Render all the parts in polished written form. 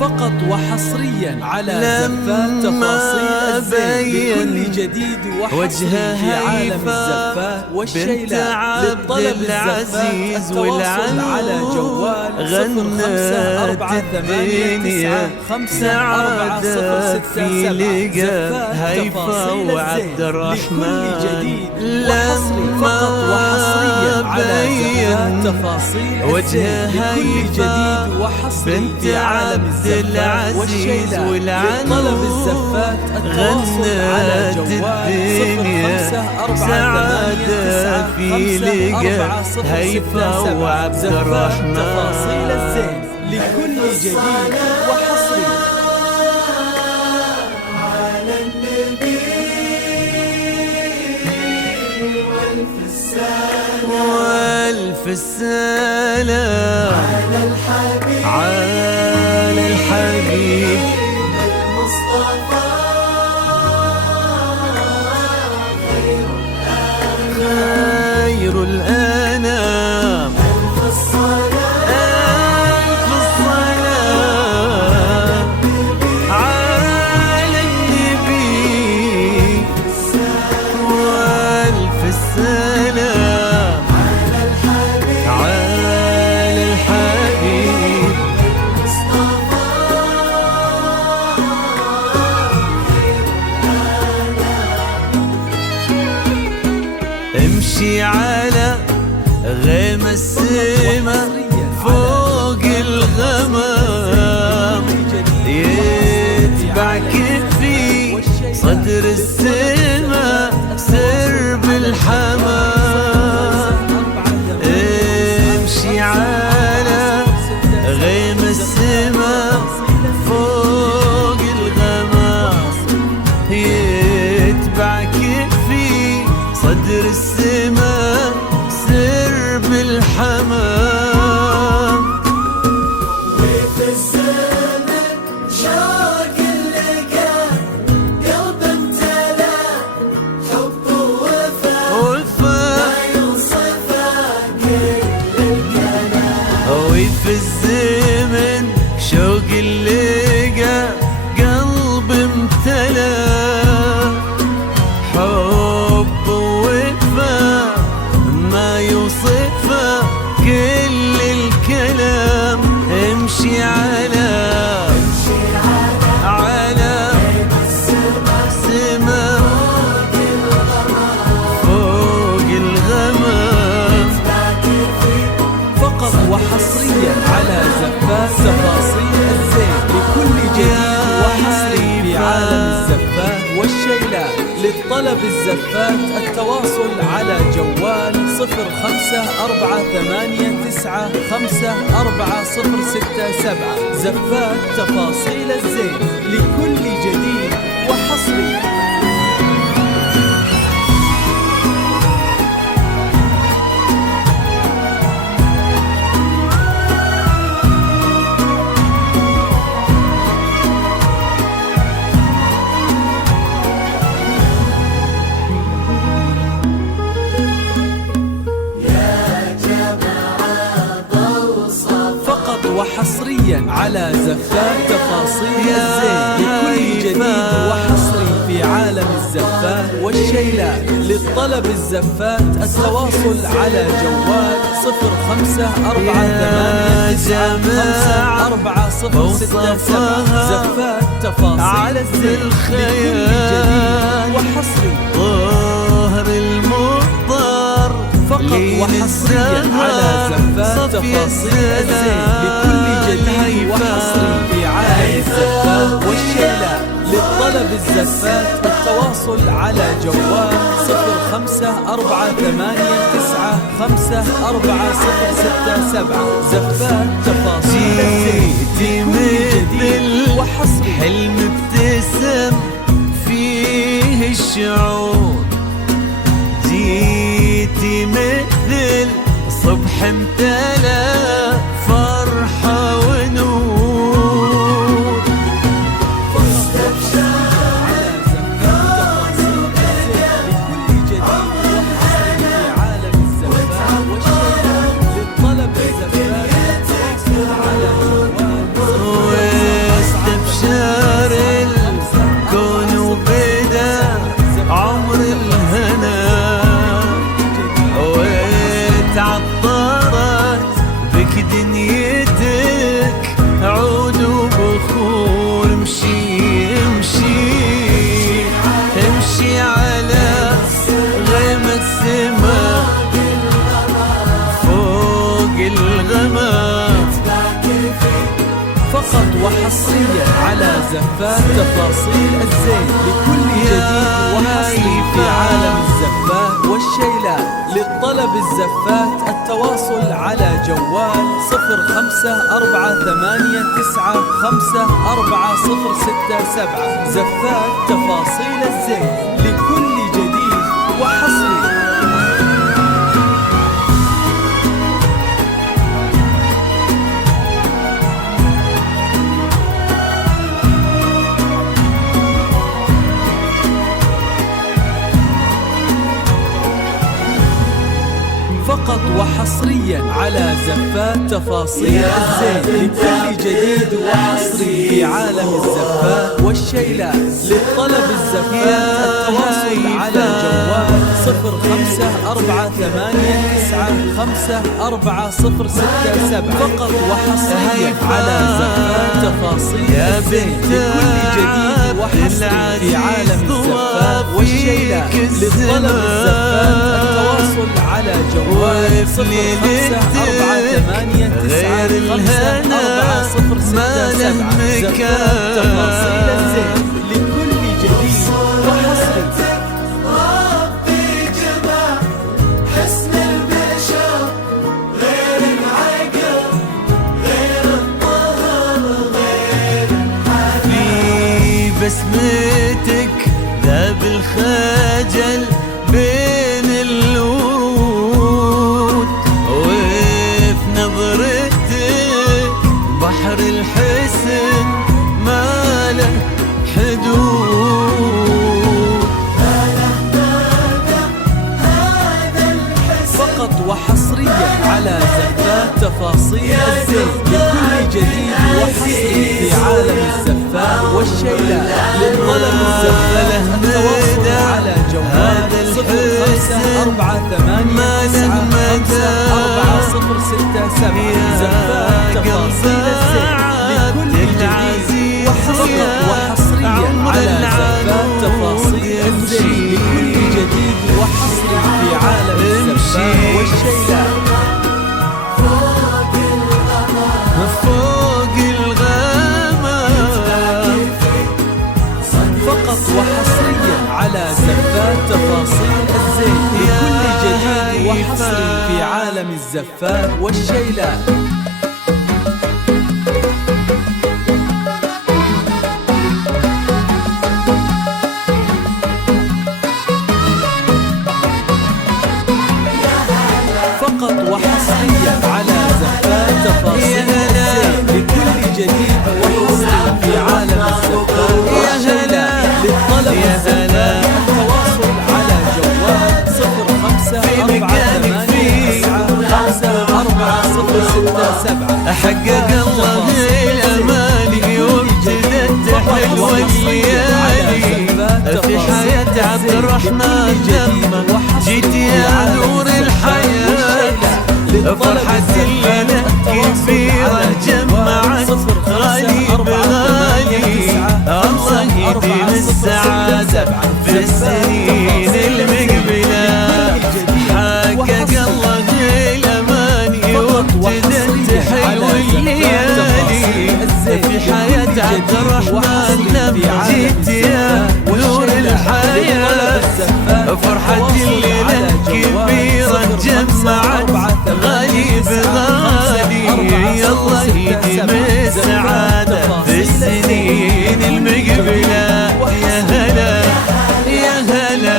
فقط وحصريا على زفات تفاصيل الزين لكل جديد وحصري في عالم الزفات والشيلات. للطلب الزفات التواصل على جوال 0548954067 زفات تفاصيل الزين لكل جديد وحصري فقط وحصريا على زفات تفاصيل الزين لكل جديد وحصري في عالم الزفات والشيلات. للطلب الزفات التواصل على جوال 0548954067 زفات تفاصيل الزين لكل جديد وحصري. على النبي والف السلام على الحبيب المصطفى خير الأنام. ألف الصلاة على النبي والف السلام على الحبيب امشي على غيم السما فوق الغمام يتبعك في صدر السما سرب الحمام. امشي على غيم السما فوق الغمام يتبعك في صدر السما سرب الحمام. وفي الزمن شوق اللقا قلب امتلا حب ووفا ما يوصفه كل الكلام. وفي الزمن شوق اللقا قلب امتلا حب ووفا ما يوصفه كل الكلام. امشي على سما فوق الغمام فقط وحصريا على زفات تفاصيل الزين لكل جديد وحصري في عالم الزفات والشيلات. للطلب الزفات التواصل على جوال 0548954067 زفات تفاصيل الزين لكل جديد وحصري. وحصريا على زفات تفاصيل الزين لكل جديد وحصري في عالم الزفات والشيلات. للطلب الزفات التواصل على جوال 0548954067 زفات تفاصيل الزين لكل جديد وحصري. ظهر المضطر فقط وحصريا على زفات تفاصيل الزين لكل جديد وحصري في عالم الزفات والشيلات. للطلب الزفات التواصل على جوال 0548954067 زفات تفاصيل الزين لكل جديد وحصري. حلم ابتسم فيه الشعور جيتي مثل صبح امتلا فرحة ونور. واستبشر على زفات تفاصيل لكل جديد وحصري في عالم الزفات والشيلات. للطلب الزفات التواصل على جوال فقط وحصريا على زفات تفاصيل الزين لكل جديد وحصري في عالم الزفات والشيلات. للطلب الزفات التواصل على جوال 0548954067. زفات تفاصيل الزين لكل جديد وحصري. فقط وحصريا على زفات تفاصيل الزين لكل جديد وحصري في عالم الزفات والشيلات. للطلب الزفات التواصل على جوال 0548954067. فقط وحصريا على زفات تفاصيل الزين لكل جديد وحصري في عالم الزفات والشيلات. للطلب الزفات التواصل على جوال 0548954067. زفات تفاصيل الزين لكل جديد وحصري. ربي جمع حسن البشر غير العقل غير الطهر غير في بسمتك ذاب الخجل بين الورود، وفي نظرتك بحر الحسن ما له حدود. فقط وحصريا على زفات تفاصيل الزين لكل جديد وحصري في عالم الزفات والشيلات. للطلب الزفات التواصل على جوال 0548954067. زفات تفاصيل الزين لكل جديد وحصري. وحصريا على زفات تفاصيل الزين لكل جديد وحصري في عالم الزفات والشيلات. فوق الغمام فقط وحصريا على زفات تفاصيل الزين لكل جديد وحصري في عالم الزفات والشيلات. فقط وحصريا على زفات تفاصيل الزين لكل جديد وحصري في عالم الزفات والشيلات. للطلب الزفات التواصل على جوال 0548954067. حقق الله الاماني وابتدت حلوه الليالي في حياه عبد الرحمن لما جيت يا نور الحياه. فرحة اللي نحكي فيها جمعت غالي بغالي. الله يديم السعادة في السنين المقبلة. حقق الله الأماني وابتدت حلو الليالي في حياة عبد الرحمن لما جيت يا نور الحياة. فرحة اللي نحكي فيها جمعت غالي بغالي. الله يديم السعادة في السنين المقبلة. يا هلا يا هلا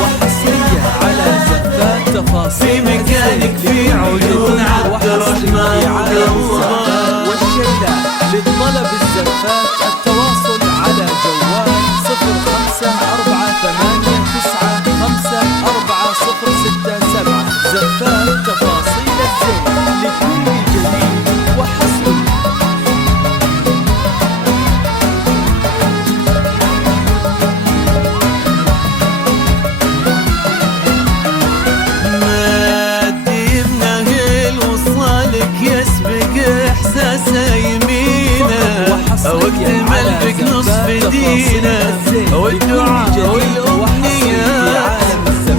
وحصريا على زفات تفاصيل في مكانك في عيون عبد الرحمن والشيلات. للطلب الزفات التواصل على جوال 0548954067. زفات تفاصيل الزين لكل جديد وحصري. وقت ملبك نصف دينا والدعاء والأمنية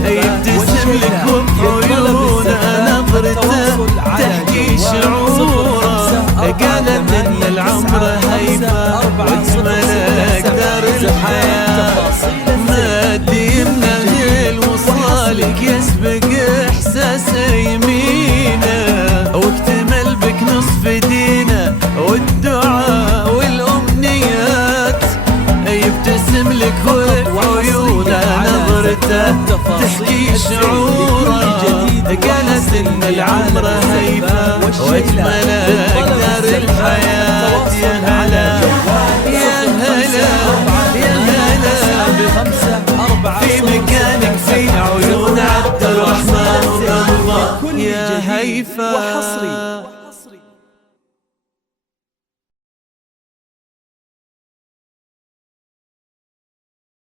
يبتسم لك وبعيونه نظرته تحكي شعوره. قالت إن العمر هيفا واجمل دار الحياة، ما ديمنا الوصالك يسبق إحساس يمينا، واكتمل بك نصف دينا والدعاء والأمنيات، يبتسم لك وعيونه نظرته تحكي شعوره، قالت إن العمر هيفا واجمل دار الحياة. يا هلا يا هلا يا هلا في مكانك في عيون عبد الرحمن والله يا هيفا.